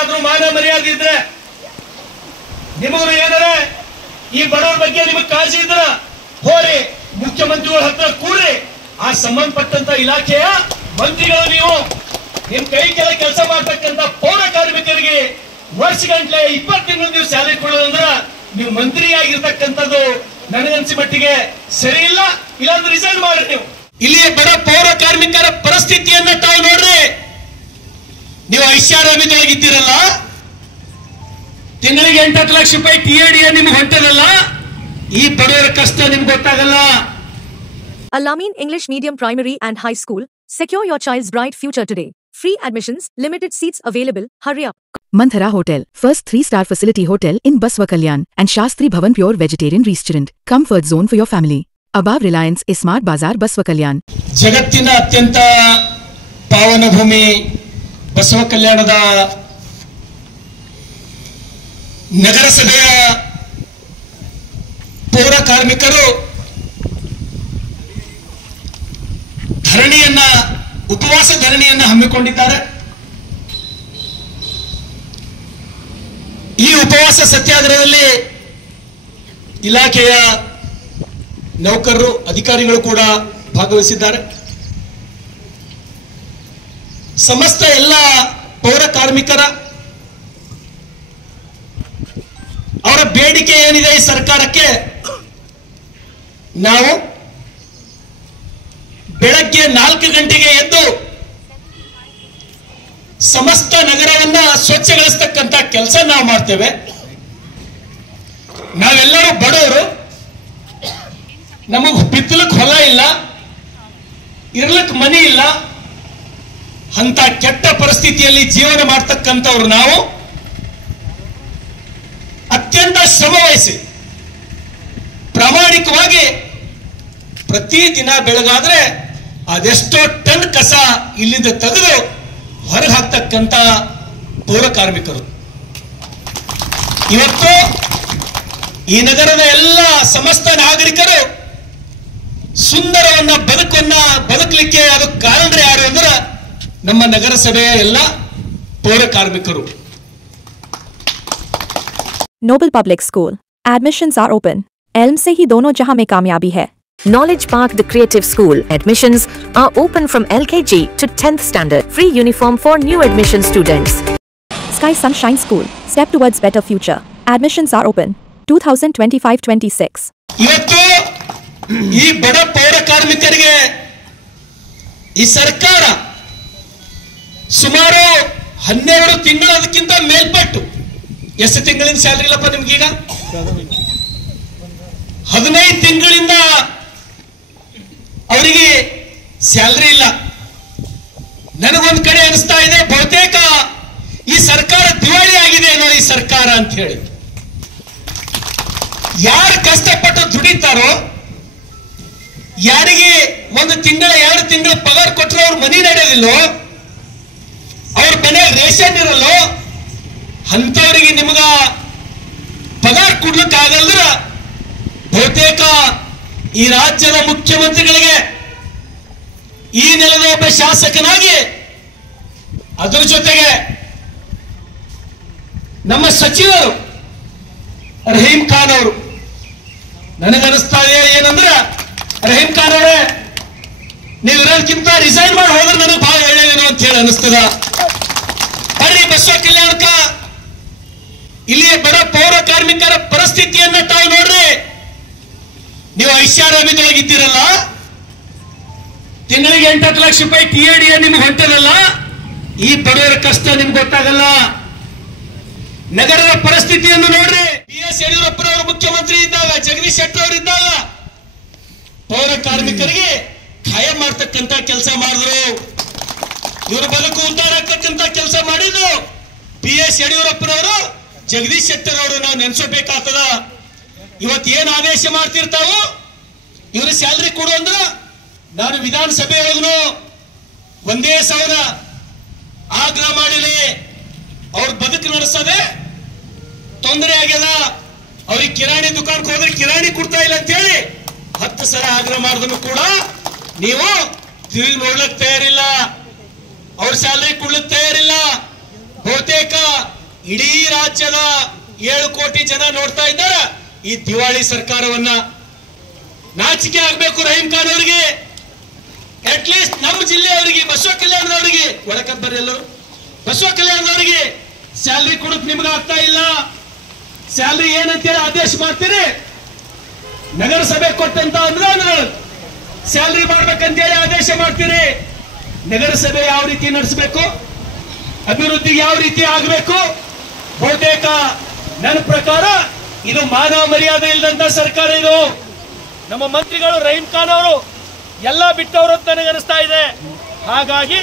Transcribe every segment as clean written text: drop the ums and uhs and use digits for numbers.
ಏನಾದ್ರೂ ಮಾನ ಮರ್ಯಾದೆ ಇದ್ರೆ, ನಿಮಗೂ ಏನಾರೆ ಈ ಬಡವರ ಬಗ್ಗೆ ನಿಮಗೆ ಕಾಳಜಿ ಇದ್ರ ಹೋರಿ ಮುಖ್ಯಮಂತ್ರಿಗಳ ಹತ್ರ ಕೂಡ್ರಿ. ಆ ಸಂಬಂಧಪಟ್ಟಂತ ಇಲಾಖೆಯ ಮಂತ್ರಿಗಳು ನೀವು ನಿಮ್ ಕೈ ಕೆಲ ಕೆಲಸ ಮಾಡ್ತಕ್ಕಂತ ಪೌರ ಕಾರ್ಮಿಕರಿಗೆ ವರ್ಷಗಂಟ್ಲೆ 20 ತಿಂಗಳು ನೀವು ಸ್ಯಾಲರಿ ಕೊಡೋದಂದ್ರ ನೀವು ಮಂತ್ರಿ ಆಗಿರ್ತಕ್ಕಂಥದ್ದು ನನಗನ್ಸಿ ಮಟ್ಟಿಗೆ ಸರಿ ಇಲ್ಲ. ಇಲ್ಲಾಂದ್ರೆ ರಿಸೈನ್ ಮಾಡ್ರಿ. ನೀವು ಇಲ್ಲಿ ಬಡ ಪೌರ ಕಾರ್ಮಿಕರ ಪರಿಸ್ಥಿತಿಯನ್ನ ತಾವು ನೋಡ್ರಿ. ನೀವು ಐಷಾರಾಮಿದೊಳಗಿದ್ದೀರಲ್ಲ, ತಿಂಗಳಿಗೆ 8 ಲಕ್ಷ ರೂಪಾಯಿ TAD ನಿಮ್ಗೆ ಹೊಂಟದಲ್ಲ, ಈ ಬಡವರ ಕಷ್ಟ ನಿಮ್ಗೆ ಗೊತ್ತಾಗಲ್ಲ. Al-Amin English Medium Primary and High School. Secure your child's bright future today. Free admissions, limited seats available. Hurry up. Manthara Hotel, first 3-star facility hotel in Baswa Kalyan and Shastri Bhavan Pure Vegetarian Restaurant. Comfort zone for your family. Above Reliance is Smart Bazaar Baswa Kalyan. ಜಗತ್ತಿನ ಅತ್ಯಂತ ಪಾವನ ಭೂಮಿ ಬಸವ ಕಲ್ಯಾಣದ ನಗರಸಭೆಯ ಪೌರ ಕಾರ್ಮಿಕರು ಧರಣಿಯನ್ನ, ಉಪವಾಸ ಧರಣಿಯನ್ನ ಹಮ್ಮಿಕೊಂಡಿದ್ದಾರೆ. ಈ ಉಪವಾಸ ಸತ್ಯಾಗ್ರಹದಲ್ಲಿ ಇಲಾಖೆಯ ನೌಕರರು, ಅಧಿಕಾರಿಗಳು ಕೂಡ ಭಾಗವಹಿಸಿದ್ದಾರೆ. ಸಮಸ್ತ ಎಲ್ಲ ಪೌರ ಕಾರ್ಮಿಕರ ಅವರ ಬೇಡಿಕೆ ಏನಿದೆ ಈ ಸರ್ಕಾರಕ್ಕೆ, ನಾವು ಬೆಳಗ್ಗೆ 4 ಗಂಟೆಗೆ ಎದ್ದು ಸಮಸ್ತ ನಗರವನ್ನ ಸ್ವಚ್ಛಗೊಳಿಸ್ತಕ್ಕಂಥ ಕೆಲಸ ನಾವು ಮಾಡ್ತೇವೆ. ನಾವೆಲ್ಲರೂ ಬಡವರು, ನಮಗ್ ಬಿತ್ತಲಕ್ಕೆ ಹೊಲ ಇಲ್ಲ, ಇರ್ಲಕ್ ಮನೆ ಇಲ್ಲ, ಅಂತ ಕೆಟ್ಟ ಪರಿಸ್ಥಿತಿಯಲ್ಲಿ ಜೀವನ ಮಾಡ್ತಕ್ಕಂಥವ್ರು ನಾವು ಅತ್ಯಂತ ಶ್ರಮ ವಹಿಸಿ ಪ್ರಾಮಾಣಿಕವಾಗಿ ಪ್ರತಿದಿನ ಬೆಳಗಾದ್ರೆ ಅದೆಷ್ಟೋ ಟನ್ ಕಸ ಇಲ್ಲಿಂದ ತೆಗೆದು ಹೊರಗೆ ಹಾಕ್ತಕ್ಕಂಥ ಪೌರ ಕಾರ್ಮಿಕರು. ಇವತ್ತು ಈ ನಗರದ ಎಲ್ಲ ಸಮಸ್ತ ನಾಗರಿಕರು ಸುಂದರವನ್ನ ಬದುಕಲಿಕ್ಕೆ ಅದಕ್ಕೆ ಕಾರಣ ಯಾರು ಅಂದ್ರೆ ನಮ್ಮ ನಗರಸಭೆಯ ಎಲ್ಲ ಪೌರ ಕಾರ್ಮಿಕರು. Noble Public School. Admissions are open. Elm se hi dono jahan mein kamyabi hai. Knowledge Park The Creative School. Admissions are open from LKG to 10th standard. Free uniform for new admission students. Sky Sunshine School. Step towards better future. Admissions are open. 2025-26. ಇವತ್ತು ಈ ಬಡ ಪೌರ ಕಾರ್ಮಿಕರಿಗೆ ಈ ಸರ್ಕಾರ ಸುಮಾರು 12 ತಿಂಗಳು ಅದಕ್ಕಿಂತ ಮೇಲ್ಪಟ್ಟು, ಎಷ್ಟು ತಿಂಗಳಿಂದ ಸ್ಯಾಲರಿ ಇಲ್ಲಪ್ಪ ನಿಮ್ಗೀಗ? 15 ತಿಂಗಳಿಂದ ಅವರಿಗೆ ಸ್ಯಾಲರಿ ಇಲ್ಲ. ನನಗೊಂದು ಕಡೆ ಅನಿಸ್ತಾ ಇದೆ, ಬಹುತೇಕ ಈ ಸರ್ಕಾರ ದಿವಾಳಿ ಆಗಿದೆ ಏನೋ ಈ ಸರ್ಕಾರ ಅಂತ ಹೇಳಿ. ಯಾರು ಕಷ್ಟಪಟ್ಟು ದುಡಿತಾರೋ, ಯಾರಿಗೆ 1 ತಿಂಗಳ 2 ತಿಂಗಳ ಪಗಾರ ಕೊಟ್ಟರು ಅವ್ರ ಮನೆ ನಡೆಯೋದಿಲ್ಲೋ, ಅವ್ರ ಮನೆ ರೇಷನ್ ಇರಲ್ಲೋ, ಅಂತವರಿಗೆ ನಿಮಗ ಪಗಾರ ಕೊಡ್ಲಿಕ್ಕೆ ಆಗಲ್ಲ. ಬಹುತೇಕ ಈ ರಾಜ್ಯದ ಮುಖ್ಯಮಂತ್ರಿಗಳಿಗೆ ಈ ನೆಲದ ಒಬ್ಬ ಶಾಸಕನಾಗಿ, ಅದರ ಜೊತೆಗೆ ನಮ್ಮ ಸಚಿವರು ರಹೀಂ ಖಾನ್ ಅವರು, ನನಗನ್ನಿಸ್ತಾ ಇದೆ ಏನಂದ್ರೆ, ರಹೀಂ ಖಾನ್ ಅವರೇ ನೀವು ಇರೋದಕ್ಕಿಂತ ರಿಸೈನ್ ಮಾಡಿ ಹೋದ್ರೆ ನನಗೆ ಬಹಳ ಒಳ್ಳೆಯದೇನೋ ಅಂತ ಹೇಳಿ ಅನಿಸ್ತದ. ಬರ್ರಿ ಬಸವ ಕಲ್ಯಾಣಕ್ಕ, ಇಲ್ಲಿಯ ಬಡ ಪೌರ ಕಾರ್ಮಿಕರ ಪರಿಸ್ಥಿತಿಯನ್ನ ತಾವು ನೋಡ್ರಿ. ನೀವು ಐಷಾರಾಮಿದೊಳಗಿದ್ದೀರಲ್ಲ, ತಿಂಗಳಿಗೆ 8 ಲಕ್ಷ ರೂಪಾಯಿ TAD ನಿಮ್ಗೆ ಹೊಂಟದಲ್ಲ, ಈ ಬಡವರ ಕಷ್ಟ ನಿಮ್ಗೆ ಗೊತ್ತಾಗಲ್ಲ. ನಗರದ ಪರಿಸ್ಥಿತಿಯನ್ನು ನೋಡ್ರಿ. BS ಯಡಿಯೂರಪ್ಪನವರು ಮುಖ್ಯಮಂತ್ರಿ ಇದ್ದಾಗ, ಜಗದೀಶ್ ಶೆಟ್ಟರ್ ಅವರು ಇದ್ದಾಗ ಪೌರ ಕಾರ್ಮಿಕರಿಗೆ ಖಾಯಂ ಮಾಡ್ತಕ್ಕಂತ ಕೆಲಸ ಮಾಡಿದ್ರು. ಇವರು ಬದುಕು ಉದ್ಧಾರ ಆಗ್ತಕ್ಕಂತ ಕೆಲಸ ಮಾಡಿದ್ರು BS ಯಡಿಯೂರಪ್ಪನವರು, ಜಗದೀಶ್ ಶೆಟ್ಟರ್ ಅವರು. ನಾವು ನೆನ್ಸೋಬೇಕಾಗ್ತದ. ಇವತ್ತು ಏನ್ ಆದೇಶ ಮಾಡ್ತಿರ್ತಾವೋ ಇವರು ಸ್ಯಾಲರಿ ಕೊಡು ಅಂದ್ರ, ನಾನು ವಿಧಾನಸಭೆಯೊಳಗೂ 1,000 ಆಗ್ರಹ ಮಾಡಿಲಿ. ಅವ್ರ ಬದುಕು ನಡೆಸದೆ ತೊಂದರೆ ಆಗ್ಯದ. ಅವ್ರಿಗೆ ಕಿರಾಣಿ ದುಕಾನ್ಗೆ ಹೋದ್ರೆ ಕಿರಾಣಿ ಕೊಡ್ತಾ ಇಲ್ಲ ಅಂತ ಹೇಳಿ 10 ಸಲ ಆಗ್ರಹ ಮಾಡಿದ್ರು ಕೂಡ ನೀವು ತಿರುಗಿ ನೋಡ್ಲಿಕ್ಕೆ ತಯಾರಿಲ್ಲ, ಅವ್ರ ಸ್ಯಾಲರಿ ಕೊಡ್ಲಿಕ್ಕೆ ತಯಾರಿಲ್ಲ. ಬಹುತೇಕ ಇಡೀ ರಾಜ್ಯದ 7 ಕೋಟಿ ಜನ ನೋಡ್ತಾ ಇದ್ದಾರ ಈ ದಿವಾಳಿ ಸರ್ಕಾರವನ್ನ. ನಾಚಿಕೆ ಆಗ್ಬೇಕು ರಹೀಂ ಖಾನ್ ಅವರಿಗೆ. ಅಟ್ ಲೀಸ್ಟ್ ನಮ್ಮ ಜಿಲ್ಲೆಯವರಿಗೆ, ಬಸವ ಕಲ್ಯಾಣದವರಿಗೆ, ಒಳಕಬ್ಬರ್ ಎಲ್ಲರೂ ಬಸವ ಕಲ್ಯಾಣದವರಿಗೆ ಸ್ಯಾಲ್ರಿ ಕೊಡಕ್ ನಿಮ್ಗೆ ಆಗ್ತಾ ಇಲ್ಲ. ಸ್ಯಾಲ್ರಿ ಏನಂತೇಳಿ ಆದೇಶ ಮಾಡ್ತೀರಿ. ನಗರಸಭೆ ಕೊಟ್ಟಂತ ಅನುದಾನಗಳು ಸ್ಯಾಲ್ರಿ ಮಾಡ್ಬೇಕಂತೇಳಿ ಆದೇಶ ಮಾಡ್ತೀರಿ. ನಗರಸಭೆ ಯಾವ ರೀತಿ ನಡೆಸಬೇಕು, ಅಭಿವೃದ್ಧಿ ಯಾವ ರೀತಿ ಆಗಬೇಕು, ಬಹುತೇಕ ನನ್ನ ಪ್ರಕಾರ ಇದು ಮಾನವ ಮರ್ಯಾದೆ ಇಲ್ಲದಂತ ಸರ್ಕಾರ ಇದು. ನಮ್ಮ ಮಂತ್ರಿಗಳು ರಹೀಂ ಖಾನ್ ಅವರು ಎಲ್ಲ ಬಿಟ್ಟವರು ಅಂತ ನನಗನ್ನಿಸ್ತಾ ಇದೆ. ಹಾಗಾಗಿ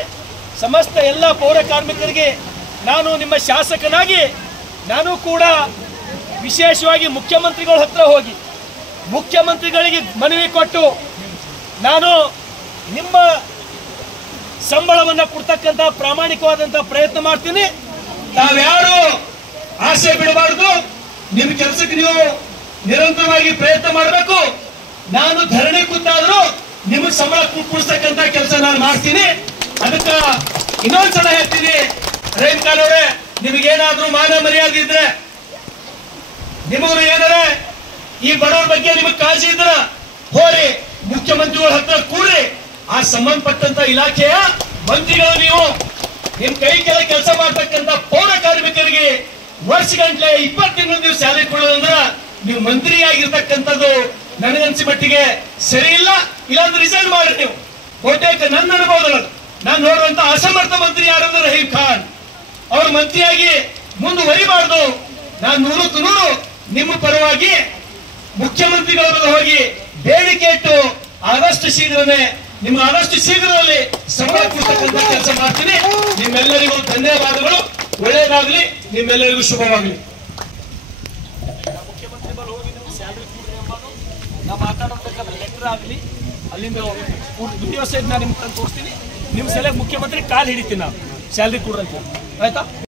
ಸಮಸ್ತ ಎಲ್ಲ ಪೌರ ಕಾರ್ಮಿಕರಿಗೆ ನಾನು ನಿಮ್ಮ ಶಾಸಕನಾಗಿ ನಾನು ಕೂಡ ವಿಶೇಷವಾಗಿ ಮುಖ್ಯಮಂತ್ರಿಗಳ ಹತ್ರ ಹೋಗಿ ಮುಖ್ಯಮಂತ್ರಿಗಳಿಗೆ ಮನವಿ ಕೊಟ್ಟು ನಾನು ನಿಮ್ಮ ಸಂಬಳವನ್ನು ಕೊಡ್ತಕ್ಕಂಥ ಪ್ರಾಮಾಣಿಕವಾದಂತಹ ಪ್ರಯತ್ನ ಮಾಡ್ತೀನಿ. ತಾವ್ಯಾರು ಆಸೆ ಬಿಡಬಾರ್ದು. ನಿಮ್ಮ ಕೆಲಸಕ್ಕೆ ನೀವು ನಿರಂತರವಾಗಿ ಪ್ರಯತ್ನ ಮಾಡಬೇಕು. ನಾನು ಧರಣಿ ಕೂತಾದ್ರೂ ನಿಮಗೆ ಸಂಬಳ ಕೊಡಿಸ್ತಕ್ಕಂಥ ಕೆಲಸ ನಾನು ಮಾಡ್ತೀನಿ. ಅದಕ್ಕೆ ಇನ್ನೊಂದ್ಸಲ ಹೇಳ್ತೀನಿ, ರಹೀಂ ಖಾನ್ ಅವರೇ, ನಿಮಗೇನಾದ್ರೂ ಮಾನ ಮರ್ಯಾದೆ ಇದ್ರೆ, ನಿಮಗೂ ಏನಾರೆ ಈ ಬಡವರ ಬಗ್ಗೆ ನಿಮಗೆ ಕಾಳಜಿ ಇದ್ರ ಹೋರಿ ಮುಖ್ಯಮಂತ್ರಿಗಳ ಹತ್ರ ಕೂಡ್ರಿ. ಆ ಸಂಬಂಧಪಟ್ಟಂತ ಇಲಾಖೆಯ ಮಂತ್ರಿಗಳು ನೀವು ನಿಮ್ ಕೈ ಕೆಲ ಕೆಲಸ ಮಾಡ್ತಕ್ಕಂಥ ಪೌರ ಕಾರ್ಮಿಕರಿಗೆ ವರ್ಷಗಂಟ್ಲೆ 20 ತಿಂಗಳು ನೀವು ಸ್ಯಾಲರಿ ಕೊಡೋದಂದ್ರ ನೀವು ಮಂತ್ರಿಯಾಗಿರ್ತಕ್ಕಂಥದ್ದು ನನಗನ್ಸಿ ಮಟ್ಟಿಗೆ ಸರಿ ಇಲ್ಲ. ಇಲ್ಲಾಂದ್ರೆ ರಿಸೈನ್ ಮಾಡ್ರಿ ನೀವು. ಬಹುತೇಕ ನನ್ನ ಅನುಭವದಲ್ಲಿ ನಾನು ನೋಡುವಂತ ಅಸಮರ್ಥ ಮಂತ್ರಿ ಯಾರಂದ್ರೆ ರಹೀಂ ಖಾನ್. ಅವ್ರ ಮಂತ್ರಿಯಾಗಿ ಮುಂದುವರಿಬಾರ್ದು. ನಾನು 100ಕ್ಕೆ 100 ನಿಮ್ಮ ಪರವಾಗಿ ಮುಖ್ಯಮಂತ್ರಿಗಳ ಹೋಗಿ ಬೇಡಿಕೆ ಇಟ್ಟು ಆದಷ್ಟು ಶೀಘ್ರದಲ್ಲಿ ಸಂಬಳ ಕೊಡ್ತಕ್ಕಂಥ ಕೆಲಸ ಮಾಡ್ತೀನಿ. ನಿಮ್ಮೆಲ್ಲರಿಗೂ ಧನ್ಯವಾದಗಳು. ಒಳ್ಳೆಯದಾಗಲಿ, ನಿಮ್ಮೆಲ್ಲರಿಗೂ ಶುಭವಾಗಲಿ. ಮುಖ್ಯಮಂತ್ರಿ ಬಳಿ ಹೋಗಿ ನಿಮ್ಗೆ ಸ್ಯಾಲರಿ ಕೊಡ್ರಿ ಎಂಬುದು ನಾವು ಮಾತಾಡೋದಕ್ಕೆ ಲೆಟರ್ ಆಗಲಿ, ಅಲ್ಲಿಂದ ವಿಡಿಯೋ ಸಹಿತ ನಾನು ನಿಮ್ಗೆ ತಂದು ತೋರಿಸ್ತೀನಿ. ನಿಮ್ಮ ಸಲಹೆ ಮುಖ್ಯಮಂತ್ರಿ ಕಾಲು ಹಿಡಿತೀನಿ, ನಾವು ಸ್ಯಾಲರಿ ಕೊಡ್ರಿ ಅಂತ. ಆಯ್ತಾ?